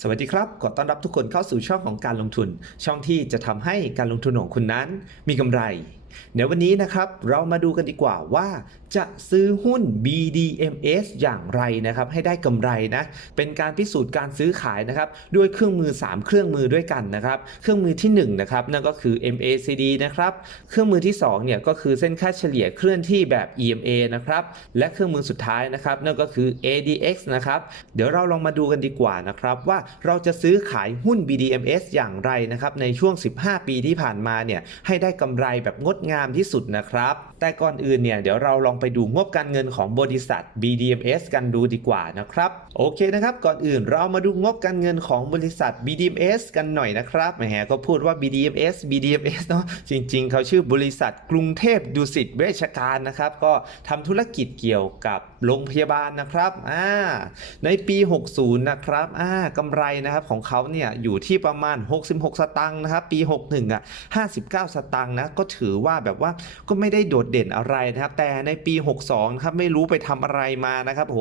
สวัสดีครับ ขอต้อนรับทุกคนเข้าสู่ช่องของการลงทุน ช่องที่จะทำให้การลงทุนของคุณนั้น มีกำไรเดี๋ยววันนี้นะครับเรามาดูกันดีกว่าว่าจะซื้อหุ้น BDMs อย่างไรนะครับให้ได้กำไรนะเป็นการพิสูจน์การซื้อขายนะครับด้วยเครื่องมือ 3 เครื่องมือด้วยกันนะครับเครื่องมือที่1นะครับนั่นก็คือ MACD นะครับเครื่องมือที่2เนี่ยก็คือเส้นค่าเฉลี่ยเคลื่อนที่แบบ EMA นะครับและเครื่องมือสุดท้ายนะครับนั่นก็คือ ADX นะครับเดี๋ยวเราลองมาดูกันดีกว่านะครับว่าเราจะซื้อขายหุ้น BDMs อย่างไรนะครับในช่วง 15 ปีที่ผ่านมาเนี่ยให้ได้กำไรแบบงดงามที่สุดนะครับ แต่ก่อนอื่นเนี่ยเดี๋ยวเราลองไปดูงบการเงินของบริษัท BDMs กันดูดีกว่านะครับ โอเคนะครับ ก่อนอื่นเรามาดูงบการเงินของบริษัท BDMs กันหน่อยนะครับแหมก็พูดว่า BDMs BDMs เนาะจริงๆ เขาชื่อบริษัทกรุงเทพดุสิตเวชการนะครับ ก็ทำธุรกิจเกี่ยวกับโรงพยาบาลนะครับอ่าในปี 60 นะครับอ่ากำไรนะครับของเขาเนี่ยอยู่ที่ประมาณ 66 สตังค์นะครับ ปี 61 อะ 59 สตังค์นะ ก็ถือว่าแบบว่าก็ไม่ได้โดดเด่นอะไรนะครับ แต่ในปี 62ครับไม่รู้ไปทำอะไรมานะครับโห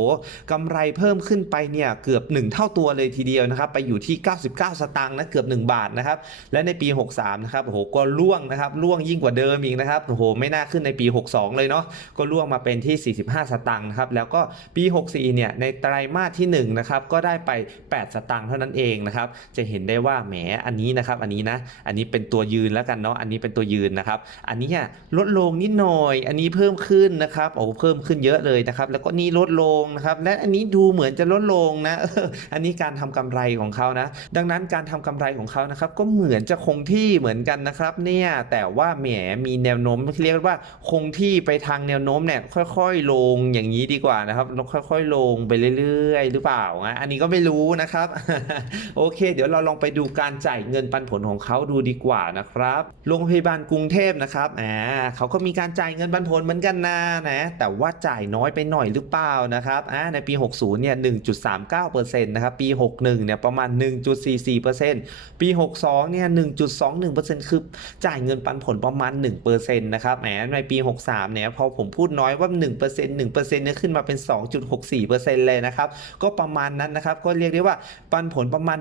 กำไรเพิ่มขึ้นไปเนี่ยเกือบ 1 เท่าตัวเลยทีเดียวนะครับ ไปอยู่ที่ 99 สตางค์นะเกือบ 1 บาทนะครับ และในปี 63นะครับโหก็ล่วงนะครับล่วงยิ่งกว่าเดิมอีกนะครับโหไม่น่าขึ้นในปี 62 เลยเนาะก็ล่วงมาเป็นที่ 45 สตางค์นะครับแล้วก็ปี 64เนี่ยในไตรมาสที่1นะครับก็ได้ไป 8 สตางค์เท่านั้นเองนะครับจะเห็นได้ว่าแหมอันนี้นะครับอันนี้นะอันนี้เป็นตัวยืนแล้วกันเนาะอันนี้เป็นตัวยืนนะครับอันันนี้ลดลงนิดหน่อย อันนี้เพิ่มขึ้นนะครับโอ้เพิ่มขึ้นเยอะเลยนะครับ แล้วก็นี่ลดลงนะครับ และอันนี้ดูเหมือนจะลดลงนะอันนี้การทำกำไรของเขานะ ดังนั้นการทำกำไรของเขานะครับ ก็เหมือนจะคงที่เหมือนกันนะครับ เนี่ยแต่ว่าแหมมีแนวโน้มเรียกว่าคงที่ไปทางแนวโน้มเนี่ยค่อยๆ ลงอย่างนี้ดีกว่านะครับค่อยๆ ลงไปเรื่อยๆ หรือเปล่านะอันนี้ก็ไม่รู้นะครับ โอเค เดี๋ยวเราลองไปดูการจ่ายเงินปันผลของเขาดูดีกว่านะครับโรงพยาบาลกรุงเทพนะครับับอ่าเขาก็มีการจ่ายเงินปันผลเหมือนกันนะนะแต่ว่าจ่ายน้อยไปหน่อยหรือเปล่านะครับอ่าในปี 60เนี่ย1.39%นะครับปี 61เนี่ยประมาณ 1.44%ปี 62เนี่ย1.21%คือจ่ายเงินปันผลประมาณ1%นะครับแหมในปี 63เนี่ยพอผมพูดน้อยว่า 1% 1%เนี่ยขึ้นมาเป็น 2.64%เลยนะครับก็ประมาณนั้นนะครับก็เรียกได้ว่าปันผลประมาณ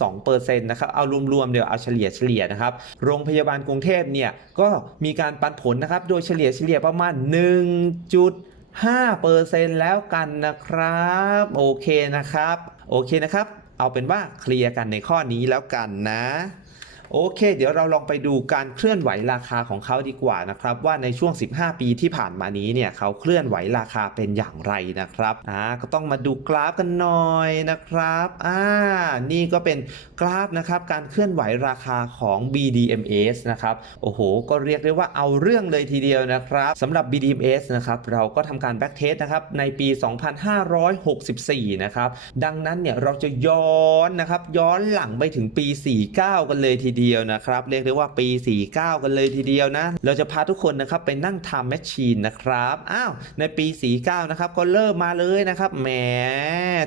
1-2%นะครับเอารวมๆเดี๋ยวเอาเฉลี่ยเฉลี่ยนะครับโรงพยาบาลกรุงเทพเนี่ยก็มีการปันผลนะครับ โดยเฉลี่ยเฉลี่ยประมาณ 1.5%แล้วกันนะครับ โอเคนะครับ โอเคนะครับ เอาเป็นว่าเคลียร์กันในข้อนี้แล้วกันนะ โอเค เดี๋ยวเราลองไปดูการเคลื่อนไหวราคาของเขาดีกว่านะครับ ว่าในช่วง 15 ปีที่ผ่านมานี้เนี่ยเขาเคลื่อนไหวราคาเป็นอย่างไรนะครับอ่าก็ต้องมาดูกราฟกันหน่อยนะครับอ่านี่ก็เป็นกราฟนะครับการเคลื่อนไหวราคาของ BDMs นะครับโอ้โห ก็เรียกได้ว่าเอาเรื่องเลยทีเดียวนะครับสำหรับ BDMs นะครับเราก็ทำการแบ็กเทสนะครับในปี 2564 นะครับดังนั้นเนี่ยเราจะย้อนนะครับย้อนหลังไปถึงปี 49 กันเลยทีเดียวนะครับ เรียกได้ว่าปี 49 กันเลยทีเดียวนะ เราจะพาทุกคนนะครับไปนั่งทำแมชชีนนะครับ อ้าว ในปี 49 นะครับ ก็เริ่มมาเลยนะครับ แหม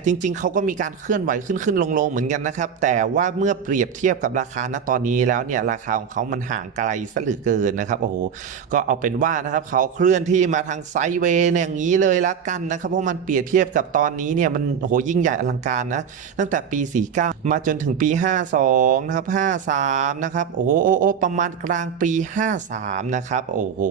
จริง ๆ เขาก็มีการเคลื่อนไหวขึ้นขึ้นลงลงเหมือนกันนะครับ แต่ว่าเมื่อเปรียบเทียบกับราคาณตอนนี้แล้วเนี่ย ราคาของเขามันห่างไกลซะเหลือเกินนะครับ โอ้โห ก็เอาเป็นว่านะครับเขาเคลื่อนที่มาทางไซด์เวย์เนี่ยอย่างนี้เลยละกันนะครับ เพราะมันเปรียบเทียบกับตอนนี้เนี่ย มัน โอ้โห ยิ่งใหญ่อลังการนะ ตั้งแต่ปี 49 มาจนถึงปี 52 นะครับ 53นะครับ โอ้โหโอ้โอ้ประมาณกลางปี 53 นะครับ โอ้โห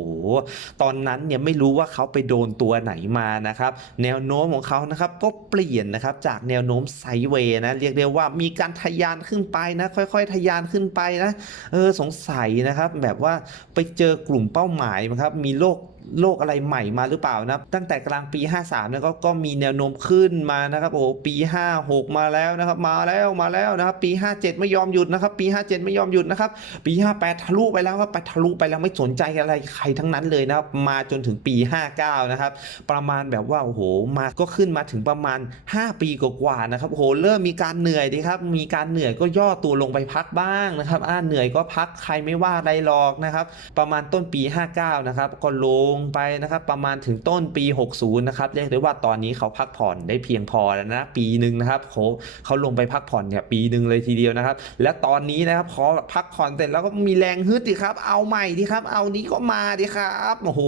ตอนนั้นเนี่ยไม่รู้ว่าเขาไปโดนตัวไหนมานะครับ แนวโน้มของเขานะครับก็เปลี่ยนนะครับจากแนวโน้มไซเวย์นะ เรียกได้ว่ามีการทะยานขึ้นไปนะ ค่อยๆ ทะยานขึ้นไปนะ เออ สงสัยนะครับ แบบว่าไปเจอกลุ่มเป้าหมายนะครับ มีโรคโรคอะไรใหม่มาหรือเปล่านะตั้งแต่กลางปี 53นี่ยก็ก็มีแนวโน้มขึ้นมานะครับโอ้โหปี 56 มาแล้วนะครับ มาแล้วมาแล้วนะครับ ปี 57 ไม่ยอมหยุดนะครับ ปี 57 ไม่ยอมหยุดนะครับ ปี 58 ทะลุไปแล้วครับไปทะลุไปแล้วไม่สนใจอะไรใครทั้งนั้นเลยนะครับมาจนถึงปี 59 นะครับ ประมาณแบบว่าโอ้โหมาก็ขึ้นมาถึงประมาณ 5 ปีกว่าๆนะครับโอ้โหเริ่มมีการเหนื่อยดีครับ มีการเหนื่อยก็ย่อตัวลงไปพักบ้างนะครับอ่าเหนื่อยก็พักใครไม่ว่าอะไรหรอกนะครับ ประมาณต้นปี 59 นะครับก็ลงงไปนะครับประมาณถึงต้นปี 60 นะครับเรียกได้ว่าตอนนี้เขาพักผ่อนได้เพียงพอแล้วนะปีหนึ่งนะครับเขาเขาลงไปพักผ่อนเนี่ยปีหนึ่งเลยทีเดียวนะครับ และตอนนี้นะครับพอพักผ่อนเสร็จแล้วก็มีแรงฮึดดิครับ เอาใหม่ดิครับ เอานี้ก็มาดิครับโอ้โห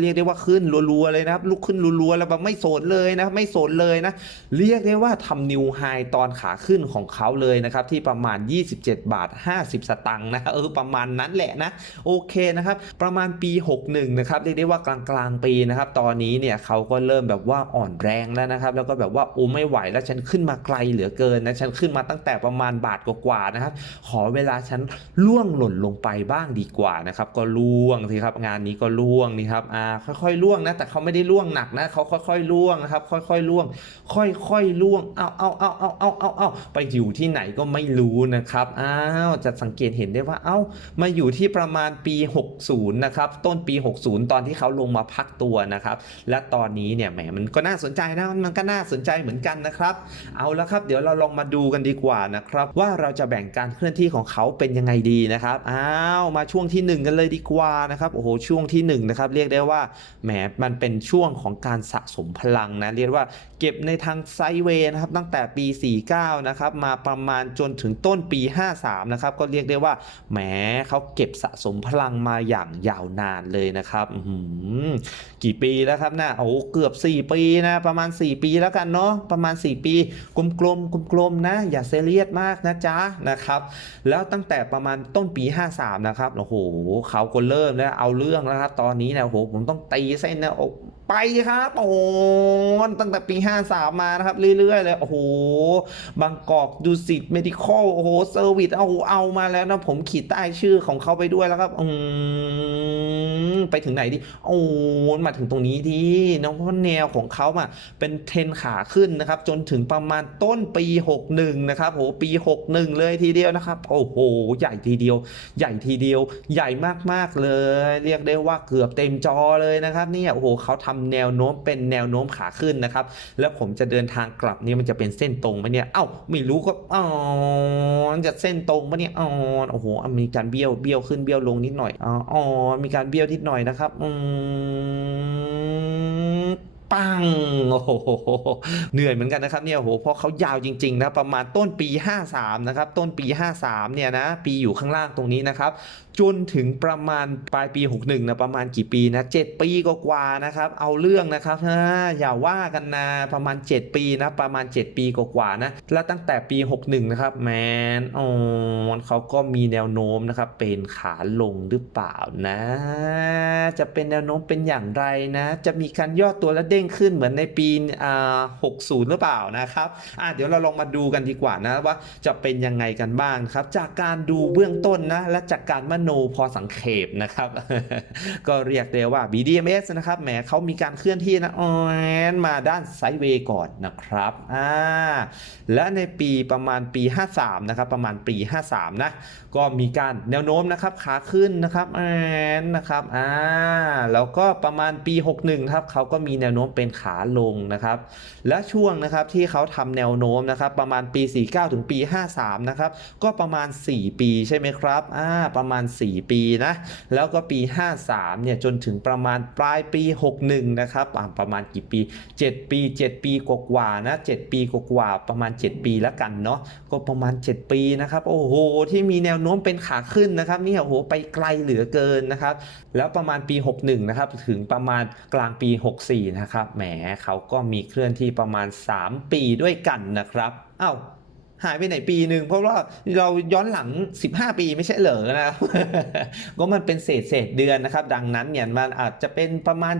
เรียกได้ว่าขึ้นรัวๆเลยนะครับลุกขึ้นรัวๆแล้วแบบไม่โสนเลยนะไม่โสนเลยนะเรียกได้ว่าทำนิวไฮตอนขาขึ้นของเขาเลยนะครับที่ประมาณ 27 บาท 50 สตังค์นะเออประมาณนั้นแหละนะโอเคนะครับประมาณปี 61 นะครับเรียกได้ว่ากลางกลางๆปีนะครับตอนนี้เนี่ยเขาก็เริ่มแบบว่าอ่อนแรงแล้วนะครับ แล้วก็แบบว่าโอ้ไม่ไหวแล้วฉันขึ้นมาไกลเหลือเกินนะฉันขึ้นมาตั้งแต่ประมาณบาทกว่าๆนะครับ ขอเวลาฉันล่วงหล่นลงไปบ้างดีกว่านะครับ ก็ล่วงสิครับงานนี้ก็ล่วงนี่ครับอ่าค่อยๆล่วงนะแต่เขาไม่ได้ล่วงหนักนะเขาค่อยๆล่วงนะครับ ค่อยๆล่วง ค่อยๆล่วงเอาเอาเอาเอาเอาเอาเอาไปอยู่ที่ไหนก็ไม่รู้นะครับอ้าวจะสังเกตเห็นได้ว่าเอ้ามาอยู่ที่ประมาณปี 60นะครับต้นปี 60ตออนที่เขาลงมาพักตัวนะครับ และตอนนี้เนี่ยแหมมันก็น่าสนใจนะมันก็น่าสนใจเหมือนกันนะครับ เอาละครับ เดี๋ยวเราลองมาดูกันดีกว่านะครับ ว่าเราจะแบ่งการเคลื่อนที่ของเขาเป็นยังไงดีนะครับอ้าวมาช่วงที่ 1 กันเลยดีกว่านะครับโอ้โหช่วงที่1นะครับเรียกได้ว่าแหมมันเป็นช่วงของการสะสมพลังนะเรียกว่าเก็บในทางไซเวย์นะครับตั้งแต่ปี 49 นะครับมาประมาณจนถึงต้นปี 53 นะครับก็เรียกได้ว่าแหมเขาเก็บสะสมพลังมาอย่างยาวนานเลยนะครับกี่ปีแล้วครับนะโอ้เกือบ 4 ปีนะ ประมาณ 4 ปีแล้วกันเนาะประมาณ 4 ปี กลมๆกลมๆนะ อย่าเซเรียสมากนะจ๊ะนะครับ แล้วตั้งแต่ประมาณต้นปี 53 นะครับโอ้โหเขาก็เริ่มแล้วเอาเรื่องแล้วครับ ตอนนี้นะโอ้โหผมต้องตีเส้นนะโอ้ไปครับโอ้ตั้งแต่ปี 53 มานะครับ เรื่อย ๆ เลย โอ้โหบางกอกดูสิตเมดิคอลโอ้โหเซอร์วิสเอาเอามาแล้วนะผมขีดใต้ชื่อของเขาไปด้วยแล้วครับอืมไปถึงไหนดิโอ้มาถึงตรงนี้ดีนะเพราะแนวของเขาอะเป็นเทรนขาขึ้นนะครับ จนถึงประมาณต้นปี 61 นะครับโอ้โหปี 61 เลยทีเดียวนะครับ โอ้โห ใหญ่ทีเดียว ใหญ่ทีเดียว ใหญ่มากๆเลย เรียกได้ว่าเกือบเต็มจอเลยนะครับเนี่ยโอ้โหเขาทำแนวโน้มเป็นแนวโน้มขาขึ้นนะครับ แล้วผมจะเดินทางกลับนี่มันจะเป็นเส้นตรงไหมเนี่ย เอ้าไม่รู้ก็อ๋อจะเส้นตรงปะเนี่ยอ๋อโอ้โหมีการเบี้ยวเบี้ยวขึ้นเบี้ยวลงนิดหน่อยอ๋ออมีการเบี้ยวนิดหน่อยนะครับอืมปังโอ้โหเหนื่อยเหมือนกันนะครับเนี่ยโอ้โหเพราะเขายาวจริงๆนะประมาณต้นปี 53 นะครับ ต้นปี 53 เนี่ยนะ ปีอยู่ข้างล่างตรงนี้นะครับ จนถึงประมาณปลายปี 61นะประมาณกี่ปีนะ 7 ปีก็กว่าๆนะครับ เอาเรื่องนะครับอย่าว่ากันนะประมาณ 7 ปีนะประมาณ 7 ปีก็กว่าๆนะแล้วตั้งแต่ปี 61 นะครับแมนอ๋อเขาก็มีแนวโน้มนะครับเป็นขาลงหรือเปล่านะ จะเป็นแนวโน้มเป็นอย่างไรนะ จะมีการย่อตัวและเด้งขึ้นเหมือนในปีอ่า60 หรือเปล่านะครับอะเดี๋ยวเราลองมาดูกันดีกว่านะว่าจะเป็นยังไงกันบ้างครับ จากการดูเบื้องต้นนะและจากการมโนพอสังเขปนะครับ ก็เรียกได้ว่า BDMs นะครับแหมเขามีการเคลื่อนที่นะอ๋อมาด้านไซด์เวย์ก่อนนะครับอ่าและในปีประมาณปี 53 นะครับ ประมาณปี 53 นะ ก็มีการแนวโน้มนะครับขาขึ้นนะครับแอนนะครับอ่าแล้วก็ประมาณปี 61 ครับเขาก็มีแนวโน้มเป็นขาลงนะครับ และช่วงนะครับที่เขาทำแนวโน้มนะครับ ประมาณปี 49 ถึงปี 53 นะครับ ก็ประมาณ 4 ปีใช่ไหมครับอ่าประมาณ4 ปีนะ แล้วก็ปี 53 เนี่ยจนถึงประมาณปลายปี 61 นะครับประมาณกี่ปี 7 ปี 7 ปีกว่าๆนะ 7 ปีกว่าๆประมาณ 7 ปีแล้วกันเนาะก็ประมาณ 7 ปีนะครับ โอ้โห ที่มีแนวโน้มเป็นขาขึ้นนะครับเนี่ยโอ้โหไปไกลเหลือเกินนะครับ แล้วประมาณปี 61 นะครับ ถึงประมาณกลางปี 64 นะครับแหมเขาก็มีเคลื่อนที่ประมาณ 3 ปีด้วยกันนะครับ เอ้า หายไปไหนปีหนึ่งเพราะว่าเราย้อนหลัง 15 ปีไม่ใช่เหรอนะครับก็มันเป็นเศษเศษเดือนนะครับ ดังนั้นเนี่ยมันอาจจะเป็นประมาณ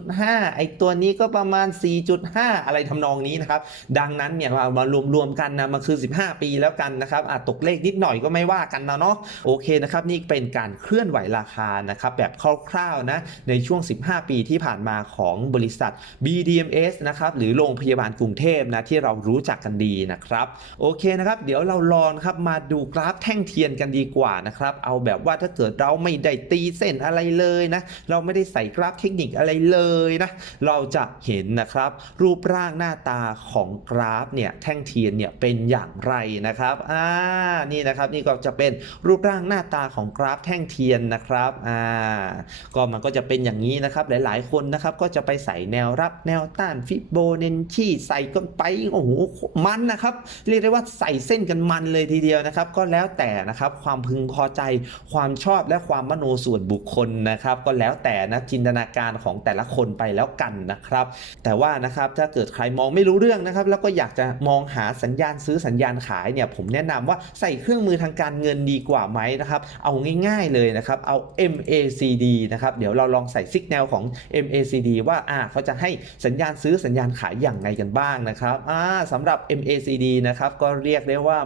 7.5 ไอตัวนี้ก็ประมาณ 4.5 อะไรทำนองนี้นะครับ ดังนั้นเนี่ยมามารวมๆกันนะมันคือ 15 ปีแล้วกันนะครับอาจตกเลขนิดหน่อยก็ไม่ว่ากันนะเนาะโอเคนะครับนี่เป็นการเคลื่อนไหวราคานะครับแบบคร่าวๆนะในช่วง 15 ปีที่ผ่านมาของบริษัท BDMS นะครับหรือโรงพยาบาลกรุงเทพนะที่เรารู้จักกันดีนะครับโอเคนะครับ เดี๋ยวเราลองครับมาดูกราฟแท่งเทียนกันดีกว่านะครับ เอาแบบว่าถ้าเกิดเราไม่ได้ตีเส้นอะไรเลยนะ เราไม่ได้ใส่กราฟเทคนิคอะไรเลยนะ เราจะเห็นนะครับ รูปร่างหน้าตาของกราฟเนี่ยแท่งเทียนเนี่ยเป็นอย่างไรนะครับ อ่า นี่นะครับนี่ก็จะเป็นรูปร่างหน้าตาของกราฟแท่งเทียนนะครับ อ่า ก็มันก็จะเป็นอย่างนี้นะครับ หลาย ๆ คนนะครับก็จะไปใส่แนวรับแนวต้านฟิโบเนนชีใส่กันไป โอ้โห มันนะครับ เรียกได้ว่าใส่เส้นกันมันเลยทีเดียวนะครับ ก็แล้วแต่นะครับความพึงพอใจ ความชอบและความมโนส่วนบุคคลนะครับ ก็แล้วแต่นะจินตนาการของแต่ละคนไปแล้วกันนะครับ แต่ว่านะครับถ้าเกิดใครมองไม่รู้เรื่องนะครับ แล้วก็อยากจะมองหาสัญญาณซื้อสัญญาณขายเนี่ยผมแนะนำว่าใส่เครื่องมือทางการเงินดีกว่าไหมนะครับ เอาง่ายๆเลยนะครับ เอา MACD นะครับเดี๋ยวเราลองใส่ซิกแนลของ MACD ว่าอ่าเขาจะให้สัญญาณซื้อสัญญาณขายอย่างไรกันบ้างนะครับอ่าสำหรับ MACD นะครับก็เรียกได้ว่า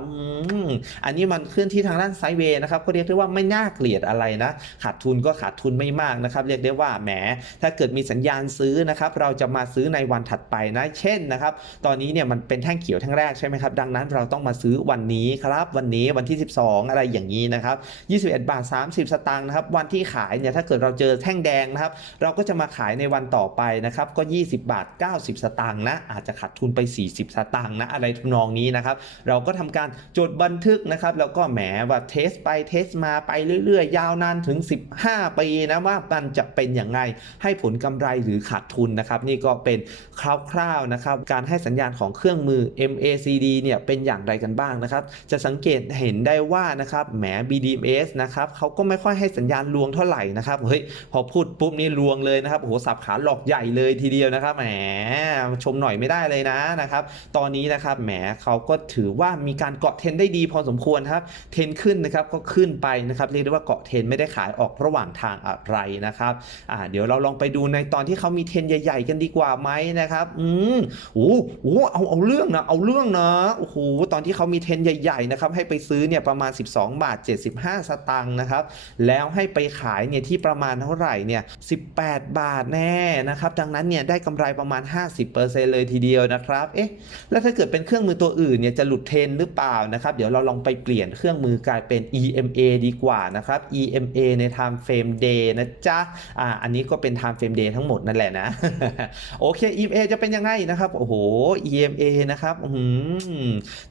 อันนี้มันเคลื่อนที่ทางด้านไซด์เวย์นะครับก็เรียกได้ว่าไม่น่าเกลียดอะไรนะ ขาดทุนก็ขาดทุนไม่มากนะครับ เรียกได้ว่าแหมถ้าเกิดมีสัญญาณซื้อนะครับ เราจะมาซื้อในวันถัดไปนะ เช่นนะครับ ตอนนี้เนี่ยมันเป็นแท่งเขียวแท่งแรกใช่ไหมครับ ดังนั้นเราต้องมาซื้อวันนี้ครับ วันนี้วันที่ 12 อะไรอย่างนี้นะครับ21บาท30 สตางค์นะครับ วันที่ขายเนี่ยถ้าเกิดเราเจอแท่งแดงนะครับ เราก็จะมาขายในวันต่อไปนะครับ ก็ 20 บาท 90 สตางค์นะ อาจจะขาดทุนไป 40 สตางค์นะ อะไรทำนองนี้นะครับเราก็ทำการจดบันทึกนะครับ แล้วก็แหมว่าเทสไปเทสมาไปเรื่อยๆ ยาวนานถึง 15 ปีนะว่ามันจะเป็นอย่างไง ให้ผลกำไรหรือขาดทุนนะครับ นี่ก็เป็นคร่าวๆนะครับ การให้สัญญาณของเครื่องมือ MACD เนี่ยเป็นอย่างไรกันบ้างนะครับ จะสังเกตเห็นได้ว่านะครับแหม BDMs นะครับเขาก็ไม่ค่อยให้สัญญาณลวงเท่าไหร่นะครับเฮ้ยพอพูดปุ๊บนี่ลวงเลยนะครับโอ้โหสับขาหลอกใหญ่เลยทีเดียวนะครับแหมชมหน่อยไม่ได้เลยนะนะครับ ตอนนี้นะครับแหมเขาก็ถือว่ามีการเกาะเทนได้ดีพอสมควรครับ เทนขึ้นนะครับก็ขึ้นไปนะครับเรียกได้ว่าเกาะเทนไม่ได้ขายออกระหว่างทางอะไรนะครับอ่าเดี๋ยวเราลองไปดูในตอนที่เขามีเทนใหญ่ ๆ กันดีกว่าไหมนะครับอืมโอ้โหเอาเอาเรื่องนะเอาเรื่องนะโอ้โหตอนที่เขามีเทนใหญ่ๆนะครับให้ไปซื้อเนี่ยประมาณ 12 บาท 75 สตางค์นะครับแล้วให้ไปขายเนี่ยที่ประมาณเท่าไหร่เนี่ย18 บาทแน่นะครับดังนั้นเนี่ยได้กำไรประมาณ 50%เลยทีเดียวนะครับเอ๊ะแล้วถ้าเกิดเป็นเครื่องมือตัวอื่นเนี่ยจะหลุดุดเทรนหรือเปล่านะครับ เดี๋ยวเราลองไปเปลี่ยนเครื่องมือกลายเป็น EMA ดีกว่านะครับ EMA ใน time frame day นะจ๊ะอ่าอันนี้ก็เป็น time frame day ทั้งหมดนั่นแหละนะโอเค EMA จะเป็นยังไงนะครับโอ้โห EMA นะครับ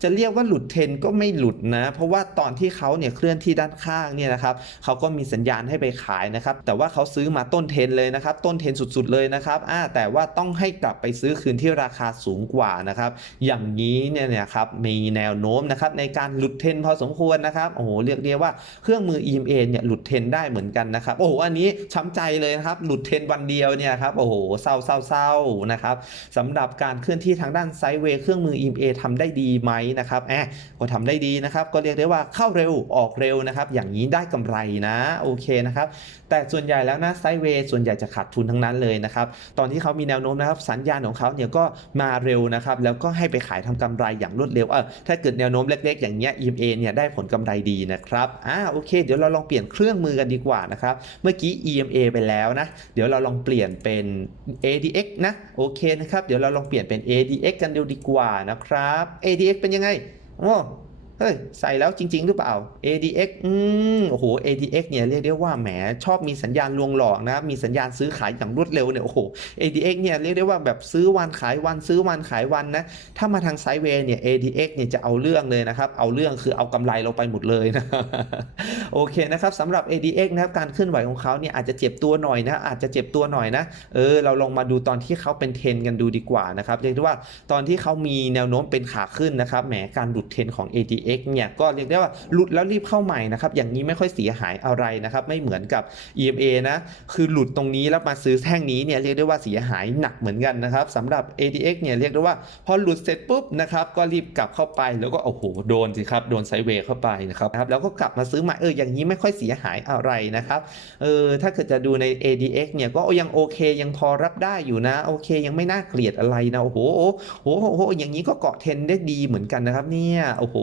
จะเรียกว่าหลุดเทรนก็ไม่หลุดนะ เพราะว่าตอนที่เขาเนี่ยเคลื่อนที่ด้านข้างเนี่ยนะครับเขาก็มีสัญญาณให้ไปขายนะครับแต่ว่าเขาซื้อมาต้นเทรนเลยนะครับ ต้นเทรนสุดๆเลยนะครับอ่าแต่ว่าต้องให้กลับไปซื้อคืนที่ราคาสูงกว่านะครับ อย่างนี้เนี่ยนะครับมีแนวโน้มนะครับในการหลุดเทนพอสมควรนะครับโอ้โหเรียกได้ว่าเครื่องมือ EMA เนี่ยหลุดเทนได้เหมือนกันนะครับโอ้โหอันนี้ช้ำใจเลยนะครับหลุดเทนวันเดียวเนี่ยครับโอ้โหเศร้าเศร้าเศร้านะครับสำหรับการเคลื่อนที่ทางด้านไซด์เวย์เครื่องมือ EMA ทำได้ดีไหมนะครับแอบก็ทำได้ดีนะครับก็เรียกได้ว่าเข้าเร็วออกเร็วนะครับอย่างนี้ได้กำไรนะโอเคนะครับแต่ส่วนใหญ่แล้วนะไซด์เวย์ส่วนใหญ่จะขาดทุนทั้งนั้นเลยนะครับตอนที่เขามีแนวโน้มนะครับสัญญาณของเขาเนี่ยก็มาเร็วนะครับแล้วก็ให้ไปขายทำกำไรอย่างรวดเร็วเออถ้าเกิดแนวโน้มเล็กๆ อย่างเงี้ย EMA เนี่ยได้ผลกำไรดีนะครับอ่าโอเค เดี๋ยวเราลองเปลี่ยนเครื่องมือกันดีกว่านะครับ เมื่อกี้ EMA ไปแล้วนะ เดี๋ยวเราลองเปลี่ยนเป็น ADX นะ โอเคนะครับ เดี๋ยวเราลองเปลี่ยนเป็น ADX กันดูดีกว่านะครับ ADX เป็นยังไงโอ้ เฮ้ยใส่แล้วจริง ๆ หรือเปล่า ADX อืมโอ้โห ADX เนี่ยเรียกได้ว่าแหมชอบมีสัญญาณลวงหลอกนะครับมีสัญญาณซื้อขายอย่างรวดเร็วเนี่ยโอ้โห ADX เนี่ยเรียกได้ว่าแบบซื้อวันขายวันซื้อวันขายวันนะถ้ามาทางไซด์เวย์เนี่ย ADX เนี่ยจะเอาเรื่องเลยนะครับ เอาเรื่องคือเอากำไรเราไปหมดเลยนะโอเคนะครับสำหรับ ADX นะครับการเคลื่อนไหวของเขาเนี่ยอาจจะเจ็บตัวหน่อยนะอาจจะเจ็บตัวหน่อยนะเออเราลองมาดูตอนที่เขาเป็นเทนกันดูดีกว่านะครับเรียกได้ว่าตอนที่เขามีแนวโน้มเป็นขาขึ้นนะครับแหมการหลุดเทนของ ADX เนี่ยก็เรียกได้ว่าหลุดแล้วรีบเข้าใหม่นะครับอย่างนี้ไม่ค่อยเสียหายอะไรนะครับไม่เหมือนกับ EMA นะคือหลุดตรงนี้แล้วมาซื้อแท่งนี้เนี่ยเรียกได้ว่าเสียหายหนักเหมือนกันนะครับสำหรับ ADX เนี่ยเรียกได้ว่าพอหลุดเสร็จปุ๊บนะครับก็รีบกลับเข้าไปแล้วก็โอ้โหโดนสิครับโดนไซเวย์เข้าไปนะครับแล้วก็กลับมาซื้อใหม่เอออย่างนี้ไม่ค่อยเสียหายอะไรนะครับ เออ ถ้าเกิดจะดูใน ADX เนี่ยก็ยังโอเคยังพอรับได้อยู่นะ โอเคยังไม่น่าเกลียดอะไรนะ โอ้โหโอ้โหโอ้โหอย่างนี้ก็เกาะเทรนได้ดีเหมือนกันนะครับเนี่ย โอ้โห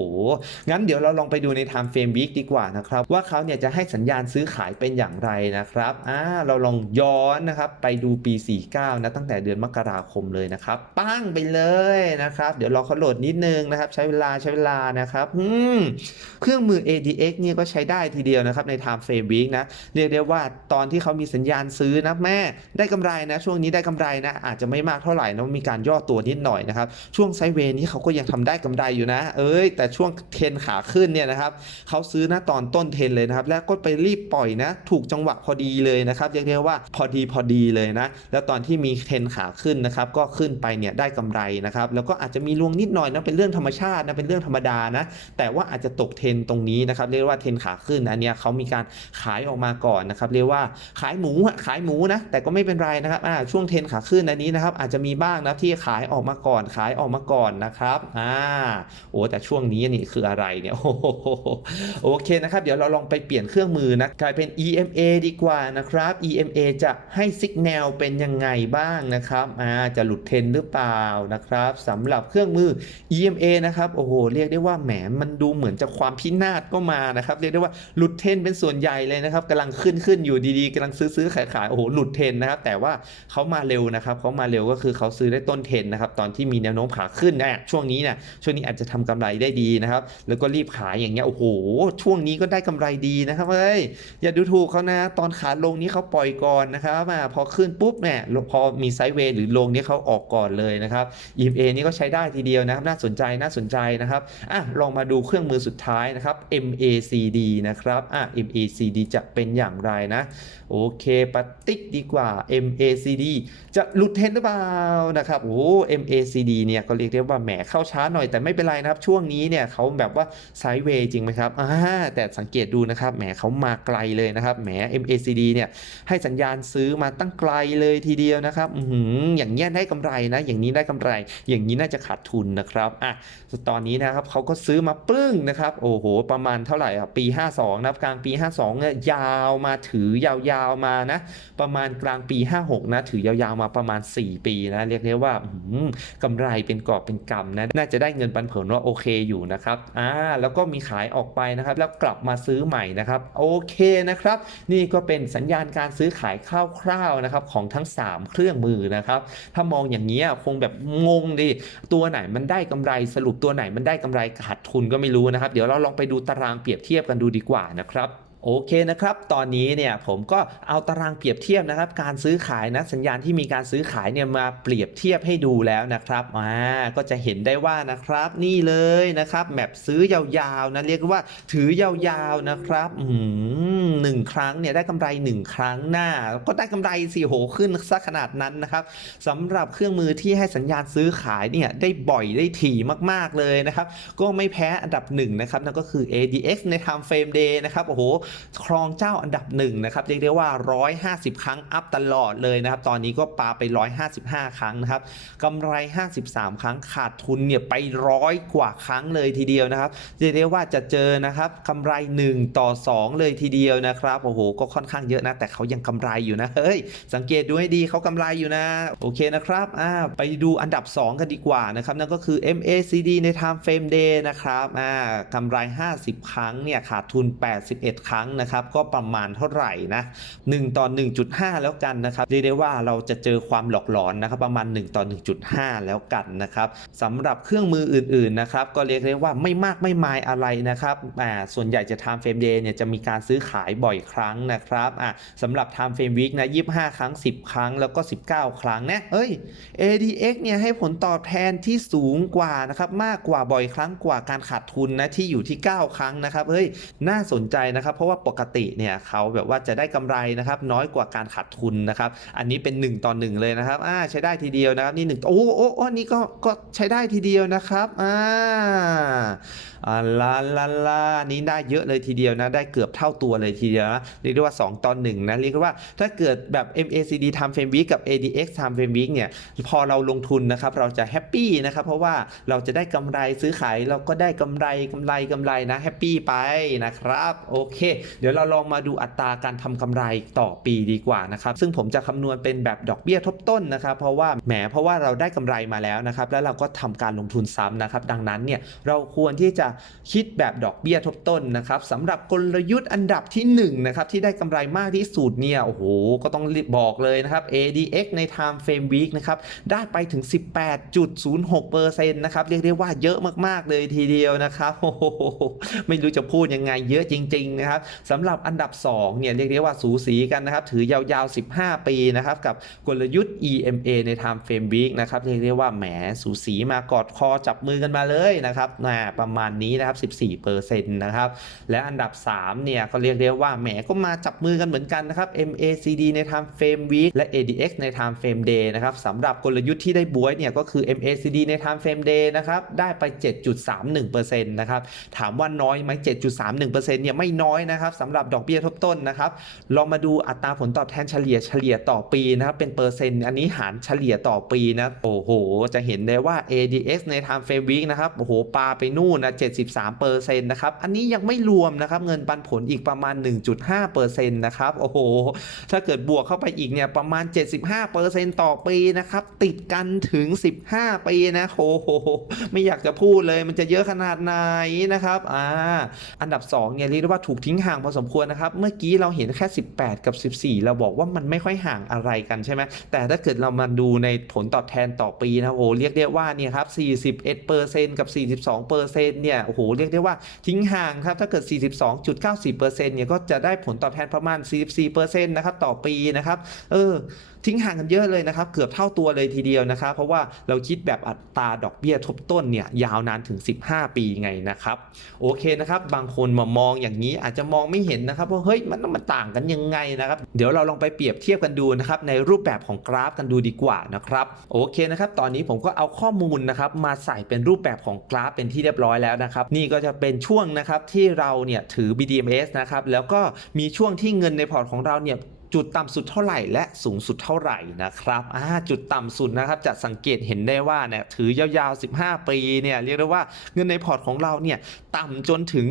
งั้นเดี๋ยวเราลองไปดูใน Time Frame Week ดีกว่านะครับ ว่าเขาเนี่ยจะให้สัญญาณซื้อขายเป็นอย่างไรนะครับ อ่า เราลองย้อนนะครับ ไปดูปี 49 นะ ตั้งแต่เดือนมกราคมเลยนะครับ ปั้งไปเลยนะครับ เดี๋ยวรอเขาโหลดนิดนึงนะครับ ใช้เวลาใช้เวลานะครับ อืม เครื่องมือ ADX เนี่ยก็ใช้ได้ทีเดียวนะครับใน Time Frame Week นะเรียกได้ว่าตอนที่เขามีสัญญาณซื้อนะแม่ได้กำไรนะ ช่วงนี้ได้กำไรนะ อาจจะไม่มากเท่าไหร่นะมีการย่อตัวนิดหน่อยนะครับ ช่วงไซเวนี้เขาก็ยังทำได้กำไรอยู่นะ เอ้ย แต่ช่วงเทนขาขึ้นเนี่ยนะครับเขาซื้อนะตอนต้นเทนเลยนะครับ แล้วก็ไปรีบปล่อยนะ ถูกจังหวะพอดีเลยนะครับเรียกได้ว่าพอดีพอดีเลยนะ แล้วตอนที่มีเทนขาขึ้นนะครับ ก็ขึ้นไปเนี่ยได้กำไรนะครับ แล้วก็อาจจะมีลวงนิดหน่อยนะเป็นเรื่องธรรมชาตินะเป็นเรื่องธรรมดานะ แต่ว่าอาจจะตกเทนตรงนี้นะครับ เรียกว่าเทนขาขึ้นอันนี้เขามีการขายออกมาก่อนนะครับ เรียกว่าขายหมูขายหมูนะแต่ก็ไม่เป็นไรนะครับช่วงเทรนขาขึ้นอันนี้นะครับ อาจจะมีบ้างนะที่ขายออกมาก่อนขายออกมาก่อนนะครับอ่าโอ้แต่ช่วงนี้นี่คืออะไรเนี่ยโอ้โอเคนะครับ เดี๋ยวเราลองไปเปลี่ยนเครื่องมือนะกลายเป็น EMA ดีกว่านะครับ EMA จะให้สัญญาณเป็นยังไงบ้างนะครับอ่าจะหลุดเทรนหรือเปล่านะครับสำหรับเครื่องมือ EMA นะครับโอ้โหเรียกได้ว่าแหมมันดูเหมือนจะความพินาศก็มานะครับ เรียกได้ว่าหลุดเทนเป็นส่วนใหญ่เลยนะครับกำลังขึ้นขึ้นอยู่ดีๆกำลังซื้อซื้อขายขายโอ้โหหลุดเทนนะครับแต่ว่าเขามาเร็วนะครับเขามาเร็วก็คือเขาซื้อได้ต้นเทนนะครับตอนที่มีแนวโน้มขาขึ้นนะช่วงนี้เนี่ยช่วงนี้อาจจะทำกำไรได้ดีนะครับแล้วก็รีบขายอย่างเงี้ยโอ้โหช่วงนี้ก็ได้กำไรดีนะครับเอ้ยอย่าดูถูกเขานะ ตอนขาลงนี้เขาปล่อยก่อนนะครับอ่าพอขึ้นปุ๊บเนี่ยพอมีไซด์เวย์หรือลงนี้เขาออกก่อนเลยนะครับ EMA นี่ก็ใช้ได้ทีเดียวนะครับน่าสนใจน่าสนใจนะครับอะลองมาดูเครื่องมือสุดท้ายนะครับ MACD นะครับอะ MACD จะเป็นอย่างไรนะ โอเคปฏิกดีกว่า MACD จะหลุดเทรนด์หรือเปล่านะครับโอ้ MACD เนี่ยก็เรียกได้ว่าแหมเข้าช้าหน่อยแต่ไม่เป็นไรนะครับ ช่วงนี้เนี่ยเขาแบบว่าไซด์เวย์จริงไหมครับอ่าแต่สังเกตดูนะครับแหมเขามาไกลเลยนะครับแหม MACD เนี่ยให้สัญญาณซื้อมาตั้งไกลเลยทีเดียวนะครับอืออย่างเงี้ยได้กำไรนะ อย่างนี้ได้กำไร อย่างนี้น่าจะขาดทุนนะครับอะตอนนี้นะครับเขาก็ซื้อมาปึ้งนะครับ โอ้โห ประมาณเท่าไหร่อะปี 52นะครับกลางปี 52เนี่ยยาวมาถือยาวๆมานะประมาณกลางปี 56 นะถือยาวๆมาประมาณ 4 ปีนะเรียกได้ว่าอื้อหือกำไรเป็นกอบเป็นกำนะน่าจะได้เงินปันผลว่าโอเคอยู่นะครับอ่าแล้วก็มีขายออกไปนะครับแล้วกลับมาซื้อใหม่นะครับโอเคนะครับ นี่ก็เป็นสัญญาณการซื้อขายคร่าวๆนะครับของทั้ง 3 เครื่องมือนะครับถ้ามองอย่างนี้คงแบบงงดิตัวไหนมันได้กำไรสรุปตัวไหนมันได้กำไรขาดทุนก็ไม่รู้นะครับ เดี๋ยวเราลองไปดูตารางเปรียบเทียบกันดูดีกว่านะครับโอเคนะครับ ตอนนี้เนี่ยผมก็เอาตารางเปรียบเทียบนะครับ การซื้อขายนะสัญญาณที่มีการซื้อขายเนี่ยมาเปรียบเทียบให้ดูแล้วนะครับอ่าก็จะเห็นได้ว่านะครับ นี่เลยนะครับแมปซื้อยาวๆนะเรียกว่าถือยาวๆนะครับ อืมหนึ่งครั้งเนี่ยได้กำไรหนึ่งครั้งหน้า ก็ได้กำไรสี่โหขึ้นซะขนาดนั้นนะครับสำหรับเครื่องมือที่ให้สัญญาณซื้อขายเนี่ยได้บ่อยได้ถี่มาก ๆเลยนะครับ ก็ไม่แพ้อันดับหนึ่งนะครับนั่นก็คือ ADX ใน Time Frame Day นะครับโอ้โหครองเจ้าอันดับหนึ่งนะครับเรียกได้ว่า 150 ครั้งอัพตลอดเลยนะครับ ตอนนี้ก็ปาไป 155 ครั้งนะครับกำไร 53 ครั้งขาดทุนเนี่ยไปร้อยกว่าครั้งเลยทีเดียวนะครับเรียกได้ว่าจะเจอนะครับกำไร 1 ต่อ 2 เลยทีเดียวนะครับโอ้โหก็ค่อนข้างเยอะนะ แต่เขายังกำไรอยู่นะเฮ้ยสังเกตดูให้ดีเขากำไรอยู่นะ โอเคนะครับอ่าไปดูอันดับ 2 กันดีกว่านะครับนั่นก็คือ MACD ใน Time Frame Day นะครับอ่ากำไร 50 ครั้งเนี่ยขาดทุน 81 ครั้งนะครับก็ประมาณเท่าไหร่นะ1ต่อ1.5 แล้วกันนะครับเรียกได้ว่าเราจะเจอความหลอกหลอนนะครับประมาณ 1ต่อ1.5 แล้วกันนะครับสำหรับเครื่องมืออื่นๆนะครับก็เรียกได้ว่าไม่มากไม่มายอะไรนะครับอ่าส่วนใหญ่จะ Time Frame Day เนี่ยจะมีการซื้อขายายบ่อยครั้งนะครับอ่าสำหรับ Time Frame Week นะ25 ครั้ง 10 ครั้งแล้วก็ 19 ครั้งนะเอ้ย ADX เนี่ยให้ผลตอบแทนที่สูงกว่านะครับมากกว่าบ่อยครั้งกว่าการขาดทุนนะที่อยู่ที่ 9 ครั้งนะครับเฮ้ยน่าสนใจนะครับเพราะว่าปกติเนี่ยเขาแบบว่าจะได้กำไรนะครับน้อยกว่าการขาดทุนนะครับอันนี้เป็น 1 ต่อ 1 เลยนะครับอ่าใช้ได้ทีเดียวนะครับนี่หนึ่งโอ้โอ้โอ้นี่ก็ก็ใช้ได้ทีเดียวนะครับอ่า อ่าลาลาลานี่ได้เยอะเลยทีเดียวนะ ได้เกือบเท่าตัวเลยทีเดียวนะเรียกได้ว่า 2ตอนหนึ่งนะเรียกได้ว่าถ้าเกิดแบบ MACD Time Frame Week กับ ADX Time Frame Week เนี่ยพอเราลงทุนนะครับเราจะแฮปปี้นะครับเพราะว่าเราจะได้กำไรซื้อขายเราก็ได้กำไรกำไรกำไรนะแฮปปี้ไปนะครับโอเค เดี๋ยวเราลองมาดูอัตราการทำกำไรต่อปีดีกว่านะครับซึ่งผมจะคำนวณเป็นแบบดอกเบี้ยทบต้นนะครับเพราะว่าแหมเพราะว่าเราได้กำไรมาแล้วนะครับแล้วเราก็ทำการลงทุนซ้ำนะครับดังนั้นเนี่ยเราควรที่จะคิดแบบดอกเบี้ยทบต้นนะครับสำหรับกลยุทธ์อันดับที่1นะครับที่ได้กำไรมากที่สุดเนี่ยโอ้โหก็ต้องรีบบอกเลยนะครับ ADX ใน Time Frame Week นะครับได้ไปถึง 18.06%นะครับเรียกได้ว่าเยอะมากๆเลยทีเดียวนะครับโอ้โหไม่รู้จะพูดยังไงเยอะจริงๆนะครับสำหรับอันดับ2เนี่ยเรียกได้ว่าสูสีกันนะครับถือยาวๆ 15 ปีนะครับกับกลยุทธ์ EMA ใน Time Frame Week นะครับเรียกได้ว่าแหมสูสีมากอดคอจับมือกันมาเลยนะครับนะประมาณนี้นะครับ 14%นะครับ และอันดับ 3 เนี่ยก็เรียกได้ว่าแหมก็มาจับมือกันเหมือนกันนะครับ MACD ใน Time Frame Week และ ADX ใน Time Frame Day นะครับสำหรับกลยุทธ์ที่ได้บวยเนี่ยก็คือ MACD ใน Time Frame Day นะครับได้ไป 7.31%นะครับถามว่าน้อยไหม7.31%เนี่ยไม่น้อยนะครับสำหรับดอกเบี้ยทบต้นนะครับลองมาดูอัตราผลตอบแทนเฉลี่ยเฉลี่ยต่อปีนะครับเป็นเปอร์เซ็นต์อันนี้หารเฉลี่ยต่อปีนะโอ้โห จะเห็นได้ว่า ADX ใน Time Frame Week นะครับโอ้โหปาไปนู่นนะ73เปอร์เซ็นต์นะครับ อันนี้ยังไม่รวมนะครับเงินปันผลอีกประมาณ 1.5เปอร์เซ็นต์นะครับ โอ้โห ถ้าเกิดบวกเข้าไปอีกเนี่ยประมาณ 75เปอร์เซ็นต์ต่อปีนะครับ ติดกันถึง 15 ปีนะโอ้โห ไม่อยากจะพูดเลยมันจะเยอะขนาดไหนนะครับ อ่า อันดับ2เนี่ยเรียกได้ว่าถูกทิ้งห่างพอสมควรนะครับ เมื่อกี้เราเห็นแค่ 18 กับ 14 เราบอกว่ามันไม่ค่อยห่างอะไรกันใช่ไหมแต่ถ้าเกิดเรามาดูในผลตอบแทนต่อปีนะโอ้โหเรียกได้ว่าเนี่ยครับ41%กับ 42%เนี่ยโอ้โหเรียกได้ว่าทิ้งห่างครับถ้าเกิด 42.94%เนี่ยก็จะได้ผลตอบแทนประมาณ 44%นะครับต่อปีนะครับเออ ทิ้งห่างกันเยอะเลยนะครับ เกือบเท่าตัวเลยทีเดียวนะครับ เพราะว่าเราคิดแบบอัตราดอกเบี้ยทบต้นเนี่ยยาวนานถึง 15 ปีไงนะครับ โอเคนะครับ บางคนมามองอย่างนี้อาจจะมองไม่เห็นนะครับว่าเฮ้ยมันมันต่างกันยังไงนะครับ เดี๋ยวเราลองไปเปรียบเทียบกันดูนะครับในรูปแบบของกราฟกันดูดีกว่านะครับ โอเคนะครับ ตอนนี้ผมก็เอาข้อมูลนะครับมาใส่เป็นรูปแบบของกราฟเป็นที่เรียบร้อยแล้วนะครับ นี่ก็จะเป็นช่วงนะครับที่เราเนี่ยถือ BDMs นะครับแล้วก็มีช่วงที่เงินในพอร์ตของเราเนี่ย จุดต่ำสุดเท่าไหร่และสูงสุดเท่าไหร่นะครับอ่าจุดต่ำสุดนะครับจะสังเกตเห็นได้ว่าเนี่ยถือยาวๆ 15 ปีเนี่ยเรียกได้ว่าเงินในพอร์ตของเราเนี่ยต่ำจนถึง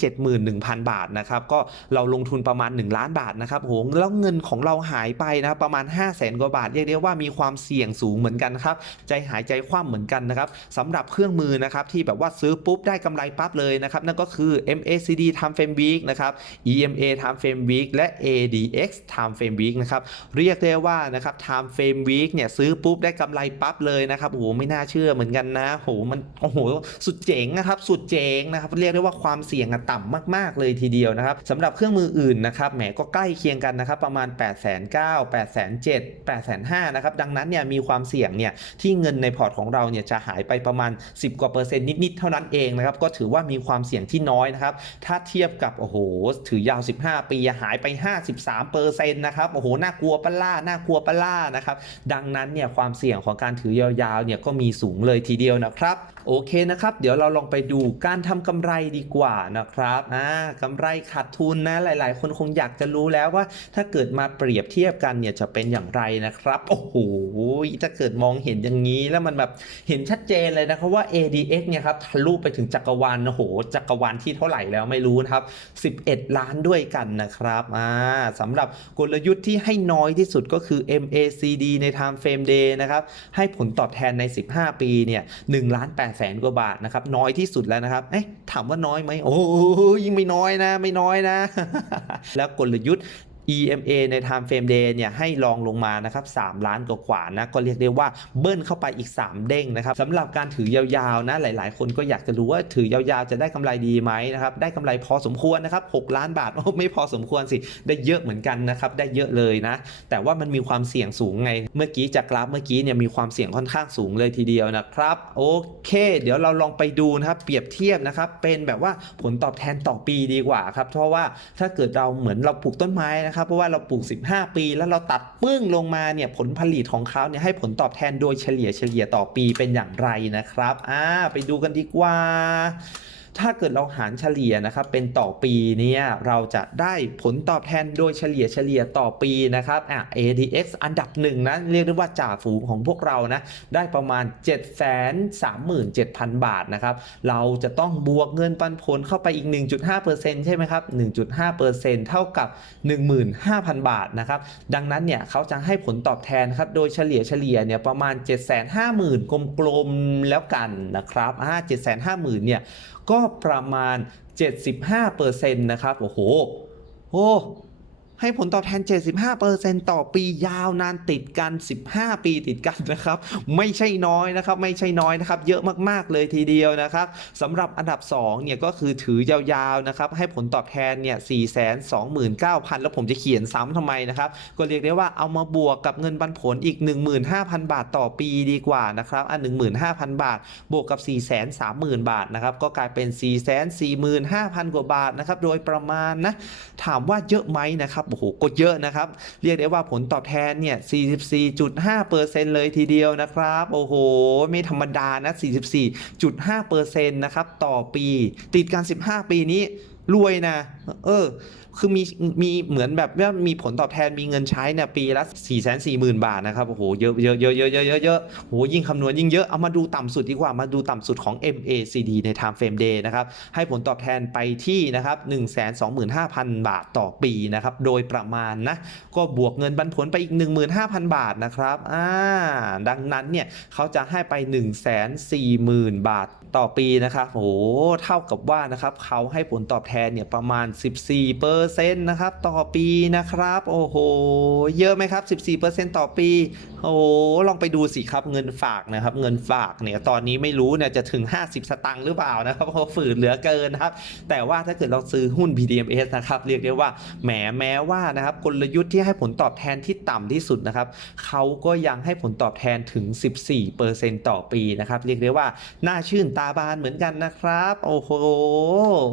471,000 บาทนะครับก็เราลงทุนประมาณ 1 ล้านบาทนะครับโหแล้วเงินของเราหายไปนะครับประมาณ 5 0 0แสนกว่าบาทเรียกได้ว่ามีความเสี่ยงสูงเหมือนกันครับใจหายใจคว่ำเหมือนกันนะครับสำหรับเครื่องมือนะครับที่แบบว่าซื้อปุ๊บได้กำไรปั๊บเลยนะครับนั่นก็คือ MACD Time Frame Week นะครับ EMA Time Frame Week และ ADX Time Frame Week นะครับเรียกได้ว่านะครับ Time Frame Week เนี่ยซื้อปุ๊บได้กำไรปั๊บเลยนะครับโอ้โหไม่น่าเชื่อเหมือนกันนะโอ้โหมันโอ้โหสุดเจ๋งนะครับสุดเจ๋งนะครับเรียกได้ว่าความเสี่ยงต่ำมาก ๆ เลยทีเดียวนะครับสำหรับเครื่องมืออื่นนะครับแหมก็ใกล้เคียงกันนะครับประมาณ 8 9 0 0 0 8 7 0 0 8 5 0 0นะครับดังนั้นเนี่ยมีความเสี่ยงเนี่ยที่เงินในพอร์ตของเราเนี่ยจะหายไปประมาณ 10 กว่าเปอร์เซ็นต์นิด ๆ เท่านั้นเองนะครับก็ถือว่ามีความเสี่ยงที่น้อยนะครับถ้าเทียบกับโอ้โหถือยาว 15 ปีหายไป 53เอร์เซ็นต์นะครับโอ้โหน่ากลัวปะล่าน่ากลัวปะล่านะครับดังนั้นเนี่ยความเสี่ยงของการถือยาวๆเนี่ยก็มีสูงเลยทีเดียวนะครับโอเคนะครับ เดี๋ยวเราลองไปดูการทำกำไรดีกว่านะครับอ่ากำไรขาดทุนนะหลาย ๆ คนคงอยากจะรู้แล้วว่า ถ้าเกิดมาเปรียบเทียบกันเนี่ยจะเป็นอย่างไรนะครับโอ้โหถ้าเกิดมองเห็นอย่างนี้แล้วมันแบบเห็นชัดเจนเลยนะครับว่า ADX เนี่ยครับทะลุไปถึงจักรวาลโอ้โหจักรวาลที่เท่าไหร่แล้วไม่รู้นะครับ 11 ล้านด้วยกันนะครับอ่าสำหรับกลยุทธ์ที่ให้น้อยที่สุดก็คือ MACD ใน Time Frame Day นะครับ ให้ผลตอบแทนใน 15 ปีเนี่ย1ล้าน8แสนกว่าบาทนะครับ น้อยที่สุดแล้วนะครับ เอ๊ะ ถามว่าน้อยไหม โอ้ยิ่งไม่น้อยนะ ไม่น้อยนะ แล้วกลยุทธ์ EMA ใน Time Frame Day เนี่ยให้ลองลงมานะครับ3ล้านกว่าๆนะก็เรียกได้ว่าเบิ้ลเข้าไปอีก 3 เด้งนะครับสำหรับการถือยาวๆนะหลายๆ คนก็อยากจะรู้ว่าถือยาวๆจะได้กำไรดีไหมนะครับได้กำไรพอสมควรนะครับ6ล้านบาทโอ้ไม่พอสมควรสิได้เยอะเหมือนกันนะครับได้เยอะเลยนะ แต่ว่ามันมีความเสี่ยงสูงไง เมื่อกี้จากกราฟเมื่อกี้เนี่ยมีความเสี่ยงค่อนข้างสูงเลยทีเดียวนะครับโอเค เดี๋ยวเราลองไปดูนะครับเปรียบเทียบนะครับเป็นแบบว่าผลตอบแทนต่อปีดีกว่าครับเพราะว่าถ้าเกิดเราเหมือนเราปลูกต้นไม้นะครับเพราะว่าเราปลูก 15 ปี แล้วเราตัดปึ้งลงมาเนี่ยผลผลิตของเขาเนี่ยให้ผลตอบแทนโดยเฉลี่ยเฉลี่ยต่อปีเป็นอย่างไรนะครับอ่าไปดูกันดีกว่า ถ้าเกิดเราหารเฉลี่ยนะครับเป็นต่อปีเนี่ยเราจะได้ผลตอบแทนโดยเฉลี่ยเฉลี่ยต่อปีนะครับอะ ADX อันดับหนึ่งนะเรียกได้ว่าจ่าฝูงของพวกเรานะได้ประมาณ 737,000 บาทนะครับเราจะต้องบวกเงินปันผลเข้าไปอีก 1.5%ใช่ไหมครับ 1.5%เท่ากับ 15,000 บาทนะครับดังนั้นเนี่ยเขาจะให้ผลตอบแทนครับโดยเฉลี่ยเฉลี่ยเนี่ยประมาณ 750,000กลมๆแล้วกันนะครับอ่า750,000เนี่ย ก็ประมาณ 75%นะครับ โอ้โห โอ้ ให้ผลตอบแทน 75%ต่อปียาวนานติดกัน 15 ปีติดกันนะครับ ไม่ใช่น้อยนะครับ ไม่ใช่น้อยนะครับ เยอะมากๆเลยทีเดียวนะครับสำหรับอันดับ 2 เนี่ยก็คือถือยาวๆนะครับ ให้ผลตอบแทนเนี่ย 429,000 แล้วผมจะเขียนซ้ำทำไมนะครับ ก็เรียกได้ว่าเอามาบวกกับเงินปันผลอีก 15,000 บาทต่อปีดีกว่านะครับ อะ15,000 บาท บวกกับ 430,000 บาทนะครับ ก็กลายเป็น 445,000 กว่าบาทนะครับ โดยประมาณนะ ถามว่าเยอะไหมนะครับโอ้โหก็เยอะนะครับ เรียกได้ว่าผลตอบแทนเนี่ย 44.5%เลยทีเดียวนะครับ โอ้โห ไม่ธรรมดานะ 44.5%นะครับ ต่อปี ติดกัน 15 ปีนี้ รวยนะ เออ คือมีมีเหมือนแบบว่ามีผลตอบแทนมีเงินใช้เนี่ยปีละ4 4 0 0 0 0บาทนะครับ โอ้โห เยอะเยอะเยอะเยอะเยอะเยอะโอ้โหยิ่งคำนวณยิ่งเยอะ เอามาดูต่ำสุดดีกว่า มาดูต่ำสุดของ MACD ใน Time Frame Day นะครับ ให้ผลตอบแทนไปที่นะครับ125,000 บาทต่อปีนะครับ โดยประมาณนะ ก็บวกเงินปันผลไปอีก 15,000 บาทนะครับ อ่า ดังนั้นเนี่ยเขาจะให้ไป 140,000 บาทต่อปีนะครับโอ้โหเท่ากับว่านะครับเขาให้ผลตอบแทนเนี่ยประมาณ 14%นะครับต่อปีนะครับ โอ้โห เยอะไหมครับ 14%ต่อปี โอ้โห ลองไปดูสิครับเงินฝากนะครับ เงินฝากเนี่ยตอนนี้ไม่รู้เนี่ยจะถึง 50 สตังค์หรือเปล่านะครับเพราะฝืดเหลือเกินนะครับ แต่ว่าถ้าเกิดเราซื้อหุ้น BDMs นะครับเรียกได้ว่าแหมแม้ว่านะครับกลยุทธ์ที่ให้ผลตอบแทนที่ต่ำที่สุดนะครับเขาก็ยังให้ผลตอบแทนถึง 14%ต่อปีนะครับ เรียกได้ว่าน่าชื่นตาบานเหมือนกันนะครับ โอ้โห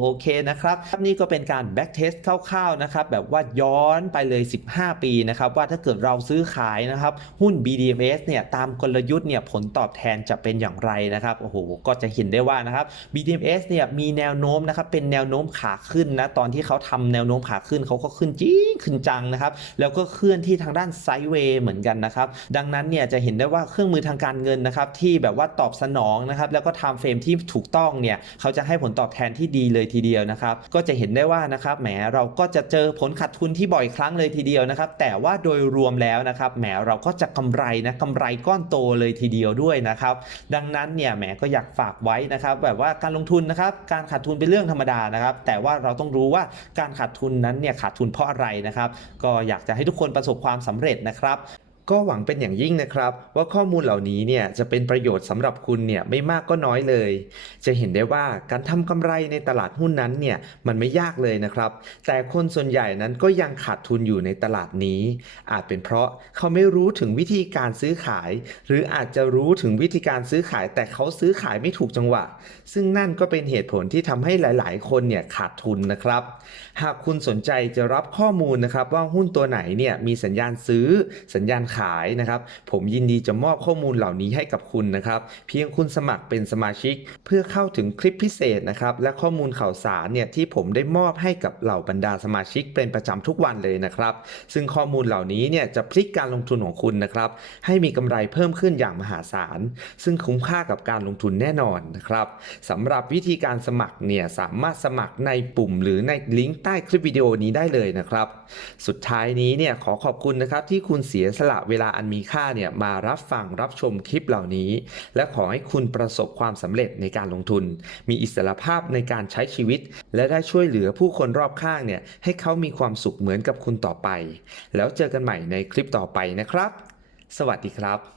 โอเคนะครับนี่ก็เป็นการ back test คร่าวๆนะครับแบบว่าย้อนไปเลย 15 ปีนะครับว่าถ้าเกิดเราซื้อขายนะครับหุ้น BDMs เนี่ยตามกลยุทธ์เนี่ยผลตอบแทนจะเป็นอย่างไรนะครับโอ้โหก็จะเห็นได้ว่านะครับ BDMs เนี่ยมีแนวโน้มนะครับเป็นแนวโน้มขาขึ้นนะตอนที่เขาทำแนวโน้มขาขึ้นเขาก็ขึ้นจริงขึ้นจังนะครับแล้วก็เคลื่อนที่ทางด้านไซด์เวย์เหมือนกันนะครับดังนั้นเนี่ยจะเห็นได้ว่าเครื่องมือทางการเงินนะครับที่แบบว่าตอบสนองนะครับแล้วก็ไทม์เฟรมที่ถูกต้องเนี่ยเขาจะให้ผลตอบแทนที่ดีเลยทีเดียวนะครับก็จะเห็นได้ว่านะครับแหมเราก็จะเจอผลขาดทุนที่บ่อยครั้งเลยทีเดียวนะครับ แต่ว่าโดยรวมแล้วนะครับแหมเราก็จะกำไรนะกำไรก้อนโตเลยทีเดียวด้วยนะครับ ดังนั้นเนี่ยแหมก็อยากฝากไว้นะครับ แบบว่าการลงทุนนะครับ การขาดทุนเป็นเรื่องธรรมดานะครับ แต่ว่าเราต้องรู้ว่าการขาดทุนนั้นเนี่ยขาดทุนเพราะอะไรนะครับ ก็อยากจะให้ทุกคนประสบความสำเร็จนะครับ ก็หวังเป็นอย่างยิ่งนะครับ ว่าข้อมูลเหล่านี้เนี่ยจะเป็นประโยชน์สำหรับคุณเนี่ยไม่มากก็น้อยเลย จะเห็นได้ว่าการทำกำไรในตลาดหุ้นนั้นเนี่ยมันไม่ยากเลยนะครับ แต่คนส่วนใหญ่นั้นก็ยังขาดทุนอยู่ในตลาดนี้ อาจเป็นเพราะเขาไม่รู้ถึงวิธีการซื้อขาย หรืออาจจะรู้ถึงวิธีการซื้อขาย แต่เขาซื้อขายไม่ถูกจังหวะ ซึ่งนั่นก็เป็นเหตุผลที่ทำให้หลาย ๆ คนเนี่ยขาดทุนนะครับ หากคุณสนใจจะรับข้อมูลนะครับว่าหุ้นตัวไหนเนี่ยมีสัญญาณซื้อสัญญาณขายนะครับ ผมยินดีจะมอบข้อมูลเหล่านี้ให้กับคุณนะครับ เพียงคุณสมัครเป็นสมาชิก เพื่อเข้าถึงคลิปพิเศษนะครับ และข้อมูลข่าวสารเนี่ยที่ผมได้มอบให้กับเหล่าบรรดาสมาชิกเป็นประจำทุกวันเลยนะครับ ซึ่งข้อมูลเหล่านี้เนี่ยจะพลิกการลงทุนของคุณนะครับ ให้มีกำไรเพิ่มขึ้นอย่างมหาศาล ซึ่งคุ้มค่ากับการลงทุนแน่นอนนะครับสำหรับวิธีการสมัครเนี่ยสามารถสมัครในปุ่ม หรือในลิงก์ใต้คลิปวิดีโอนี้ได้เลยนะครับ สุดท้ายนี้เนี่ยขอขอบคุณนะครับที่คุณเสียสละเวลาอันมีค่าเนี่ยมารับฟังรับชมคลิปเหล่านี้ และขอให้คุณประสบความสำเร็จในการลงทุน มีอิสรภาพในการใช้ชีวิต และได้ช่วยเหลือผู้คนรอบข้างเนี่ยให้เขามีความสุขเหมือนกับคุณต่อไป แล้วเจอกันใหม่ในคลิปต่อไปนะครับ สวัสดีครับ